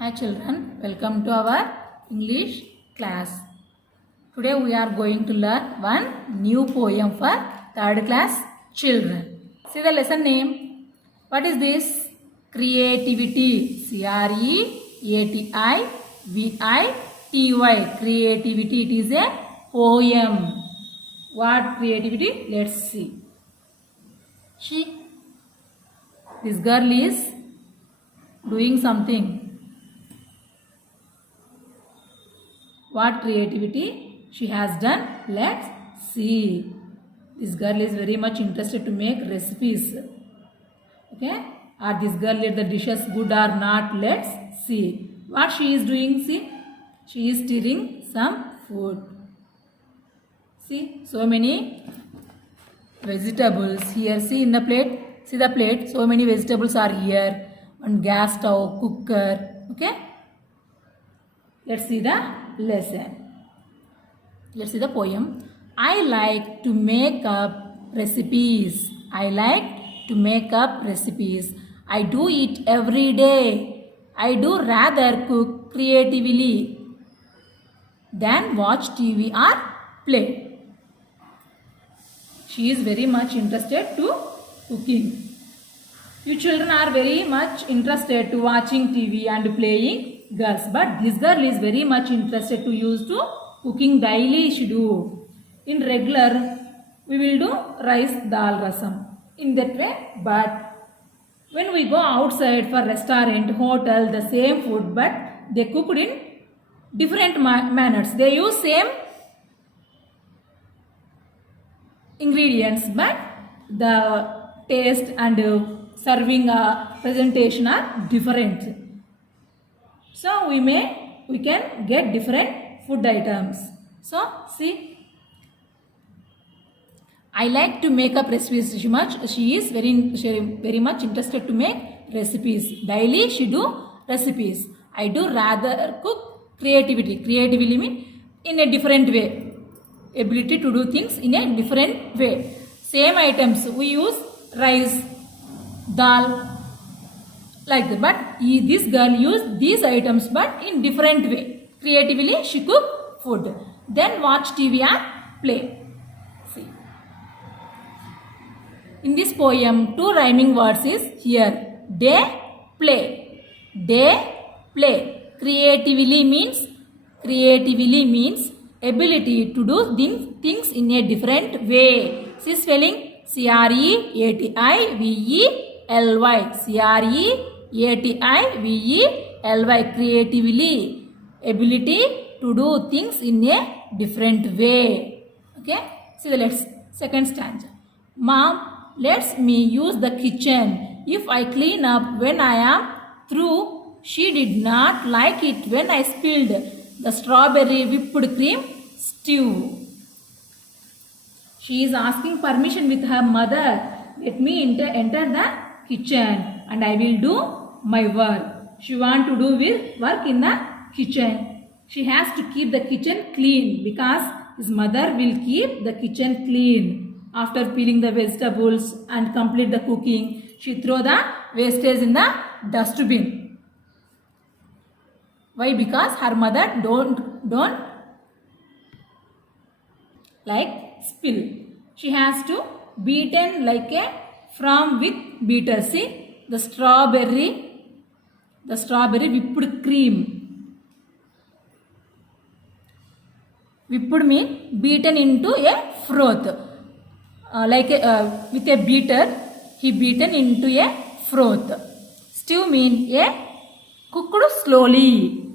Hi children, welcome to our English class. Today we are going to learn one new poem for third class children. See the lesson name. What is this? Creativity. Creativity. Creativity. It is a poem. What creativity? Let's see. This girl is doing something. What creativity she has done? Let's see. This girl is very much interested to make recipes. Okay? Are this girl the dishes good or not? Let's see. What she is doing? See, she is stirring some food. See, so many vegetables here. See in the plate. See the plate. So many vegetables are here. One gas stove, cooker. Okay? Let's see the lesson. Let's see the poem. I like to make up recipes. I like to make up recipes. I do it every day. I do rather cook creatively than watch TV or play. She is very much interested to cooking. You children are very much interested to watching TV and playing girls, but this girl is very much interested to use to cooking daily she do. In regular we will do rice dal rasam in that way, but when we go outside for restaurant, hotel, the same food, but they cooked in different manners. They use same ingredients, but the taste and serving presentation are different. So we can get different food items. So see, I like to make up recipes. She is very much interested to make recipes. Daily she do recipes. I do rather cook creativity. Creativity means in a different way. Ability to do things in a different way. Same items we use rice, dal, like that. But this girl used these items but in different way. Creatively she cook food. Then watch TV and play. See. In this poem, two rhyming words is here. Day, play. Day, play. Creatively means ability to do things in a different way. See spelling? Creatively. Creatively. Ability to do things in a different way. Okay? See the second stanza. Mom lets me use the kitchen if I clean up when I am through. She did not like it when I spilled the strawberry whipped cream stew. She is asking permission with her mother. Let me enter the kitchen and I will do my work. She wants to do work in the kitchen. She has to keep the kitchen clean because his mother will keep the kitchen clean. After peeling the vegetables and complete the cooking, she throw the wastage in the dustbin. Why? Because her mother don't like spill. She has to beaten like a from with beater. See the strawberry whipped cream. Whipped mean beaten into a froth. With a beater, he beaten into a froth. Stew mean a cooked slowly.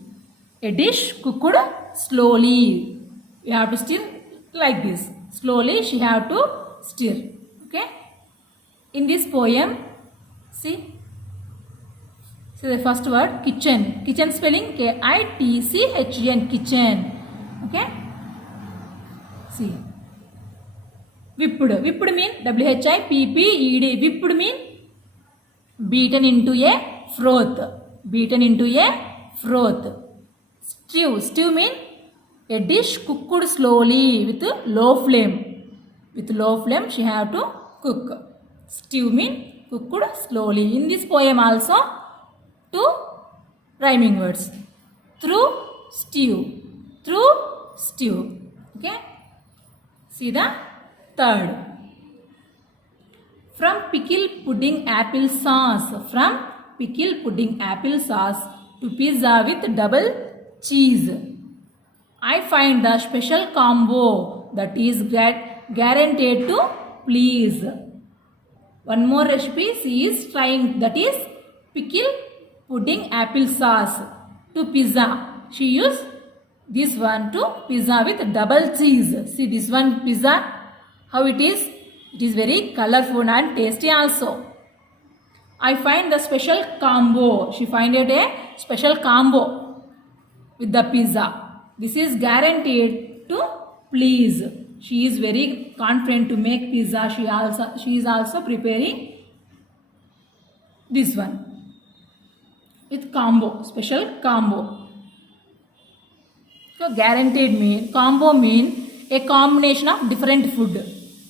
A dish cooked slowly. You have to stir like this. Slowly she have to stir. Okay. In this poem, see the first word kitchen. Kitchen spelling Kitchen. Kitchen. Okay. See. Whipped. Whipped mean WHIPPED. Whipped mean beaten into a froth. Beaten into a froth. Stew. Stew mean a dish cooked slowly with low flame. With low flame she have to cook. Stew mean cooked slowly. In this poem also two rhyming words. Through stew. Through stew. Okay. See the third. From pickle pudding apple sauce. From pickle pudding apple sauce to pizza with double cheese. I find the special combo that is guaranteed to please. One more recipe she is trying, that is pickle pudding apple sauce to pizza. She used this one to pizza with double cheese. See this one pizza, how it is? It is very colorful and tasty also. I find the special combo. She find it a special combo with the pizza. This is guaranteed to please. She is very confident to make pizza. She is also preparing this one with combo, special combo. So guaranteed mean, combo mean a combination of different food.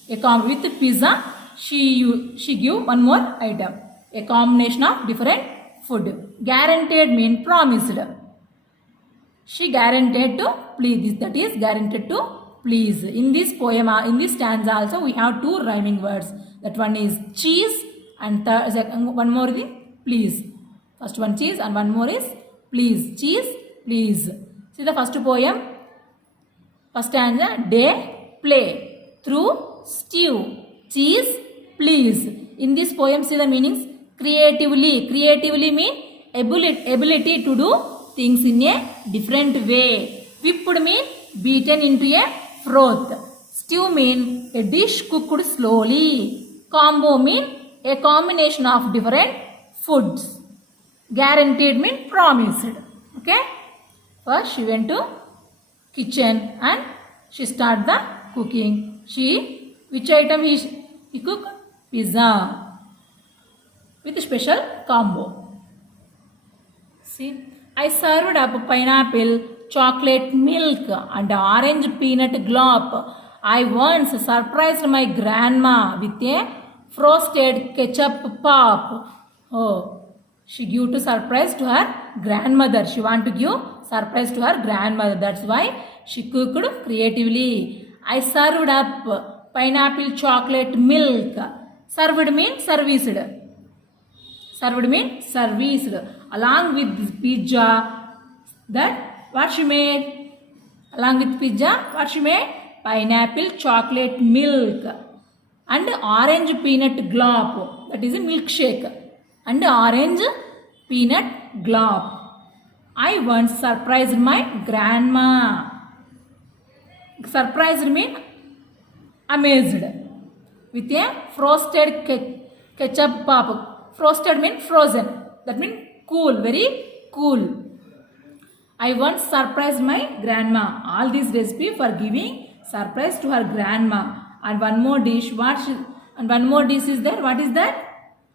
A combo with pizza, she give one more item. A combination of different food. Guaranteed mean promised. She guaranteed to please. That is guaranteed to please. In this poem, in this stanza also we have two rhyming words. That one is cheese and one more is please. First one cheese and one more is please. Cheese, please. See the first poem. First stanza, day, play, through, stew, cheese, please. In this poem, see the meanings. Creatively. Creatively mean ability to do things in a different way. Whipped mean beaten into a froth. Stew mean a dish cooked slowly. Combo mean a combination of different foods. Guaranteed mean promised. Okay. First she went to kitchen and she started the cooking. Which item he cooked? Pizza with a special combo. See, I served up pineapple, chocolate milk and orange peanut glop. I once surprised my grandma with a frosted ketchup pop. Oh, she gave to surprise to her grandmother. She want to give surprise to her grandmother. That's why she cooked creatively. I served up pineapple, chocolate milk. Served means serviced. Served means serviced. Along with this pizza, that what she made? Along with pizza, what she made? Pineapple, chocolate milk and orange peanut glop. That is a milkshake. And orange peanut glop. I once surprised my grandma. Surprised means amazed. With a frosted ketchup pop. Frosted means frozen. That means cool, very cool. I once surprised my grandma. All this recipe for giving surprise to her grandma. And one more dish. One more dish is there. What is that?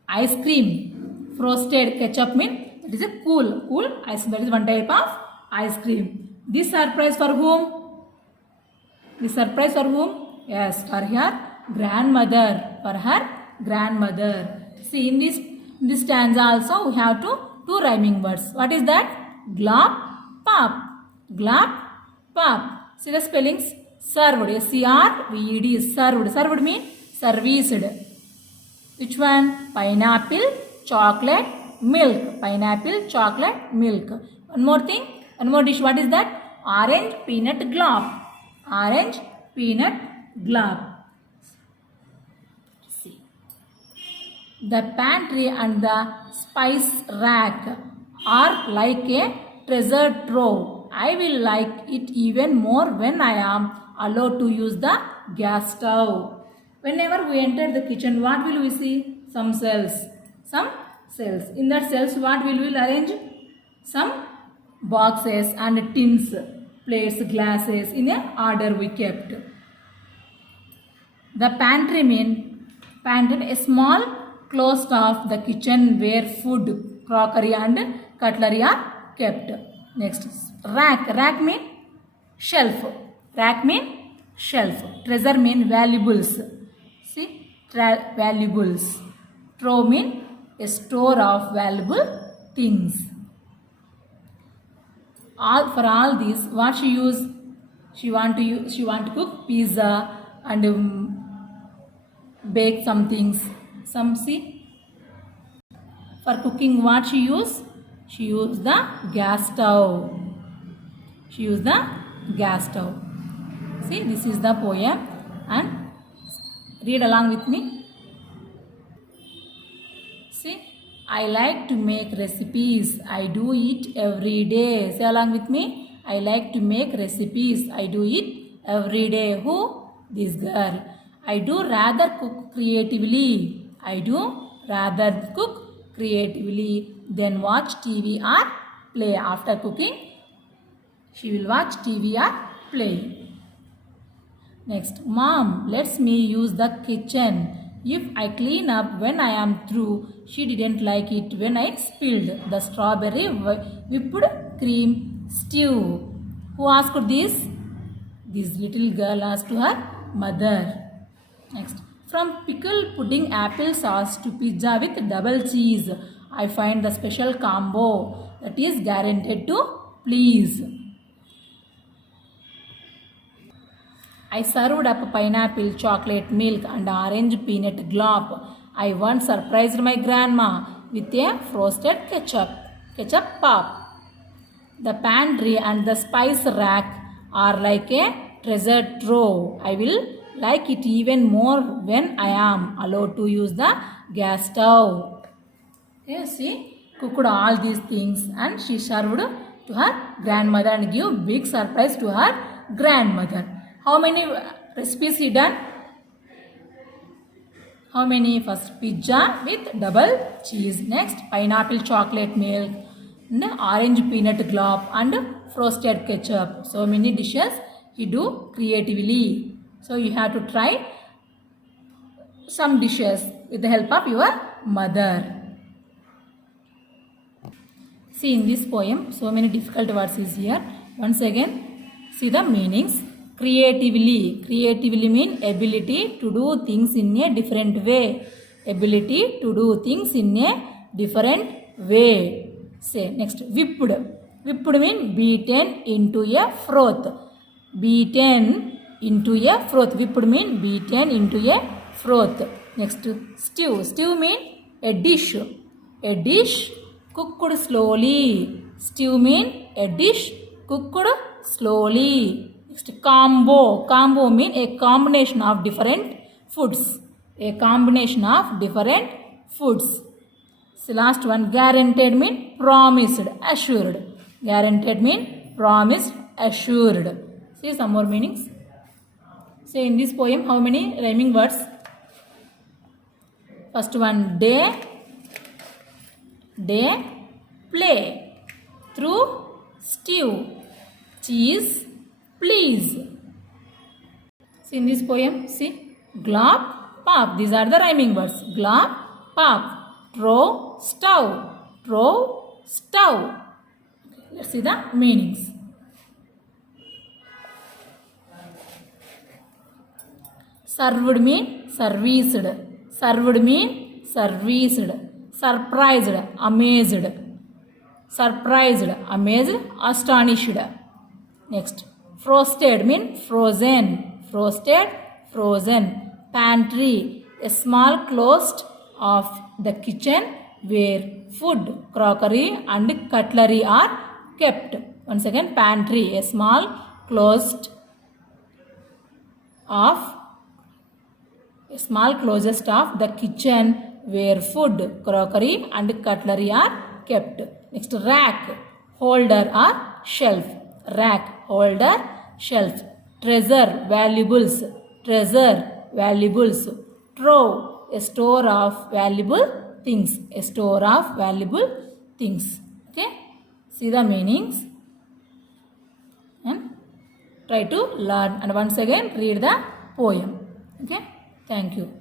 Ice cream. Frosted ketchup means that is a cool ice cream. That is one type of ice cream. This surprise for whom? This surprise for whom? Yes, for her grandmother. For her grandmother. See, in this stanza also we have two rhyming words. What is that? Glop, pop. Glop, pop. See the spellings. Served. S-C-R-V-E-D. Served. Served means serviced. Which one? Pineapple, chocolate, milk. Pineapple, chocolate, milk. One more thing. One more dish. What is that? Orange peanut glop. Orange peanut glop. See. The pantry and the spice rack are like a treasure trove. I will like it even more when I am allowed to use the gas stove. Whenever we enter the kitchen, what will we see? Some cells. Some cells. In that cells, what will we arrange? Some boxes and tins, plates, glasses in a order we kept. The pantry means a small closed off the kitchen where food, crockery and cutlery are kept. Next, rack. Rack means shelf. Rack means shelf. Treasure means valuables. See, valuables. Trove means a store of valuable things. For all this, what she use? She want to cook pizza and bake some things. Some see. For cooking, what she use? She use the gas stove. She use the gas stove. See, this is the poem, and read along with me. See, I like to make recipes. I do it every day. Say along with me. I like to make recipes. I do it every day. Who? This girl. I do rather cook creatively. I do rather cook creatively than watch TV or play. After cooking, she will watch TV or play. Next, Mom lets me use the kitchen. If I clean up when I am through, she didn't like it when I spilled the strawberry whipped cream stew. Who asked this? This little girl asked to her mother. Next, from pickle pudding apple sauce to pizza with double cheese, I find the special combo that is guaranteed to please. I served up pineapple, chocolate milk and orange peanut glop. I once surprised my grandma with a frosted ketchup pop. The pantry and the spice rack are like a treasure trove. I will like it even more when I am allowed to use the gas stove. Okay, see, cooked all these things and she served to her grandmother and give big surprise to her grandmother. How many recipes he done? How many? First pizza with double cheese. Next pineapple chocolate milk. And orange peanut glop and frosted ketchup. So many dishes he do creatively. So you have to try some dishes with the help of your mother. See, in this poem, so many difficult words is here. Once again, see the meanings. Creatively. Creatively means ability to do things in a different way. Ability to do things in a different way. Say next, whipped. Whipped means beaten into a froth. Beaten into a froth. Whipped means beaten into a froth. Next, stew. Stew means a dish. A dish cooked slowly. Stew means a dish cooked slowly. Next, combo. Combo means a combination of different foods. A combination of different foods. So last one, guaranteed means promised, assured. Guaranteed means promised, assured. See some more meanings. Say in this poem, how many rhyming words? First one, day, play, through, stew, cheese, please. See in this poem, see, glop, pop. These are the rhyming words. Glop, pop. Throw, stove. Throw, stove. Okay, let's see the meanings. Served means serviced. Served means serviced. Surprised, amazed. Surprised, amazed, astonished. Next, frosted means frozen. Frosted, frozen. Pantry, a small closed of the kitchen where food, crockery and cutlery are kept. Once again, pantry, a small closest of the kitchen where food, crockery and cutlery are kept. Next, rack, holder or shelf. Rack, holder, shelf. Treasure, valuables. Treasure, valuables. Trove, a store of valuable things. A store of valuable things. Okay. See the meanings and try to learn. And once again read the poem. Okay. Thank you.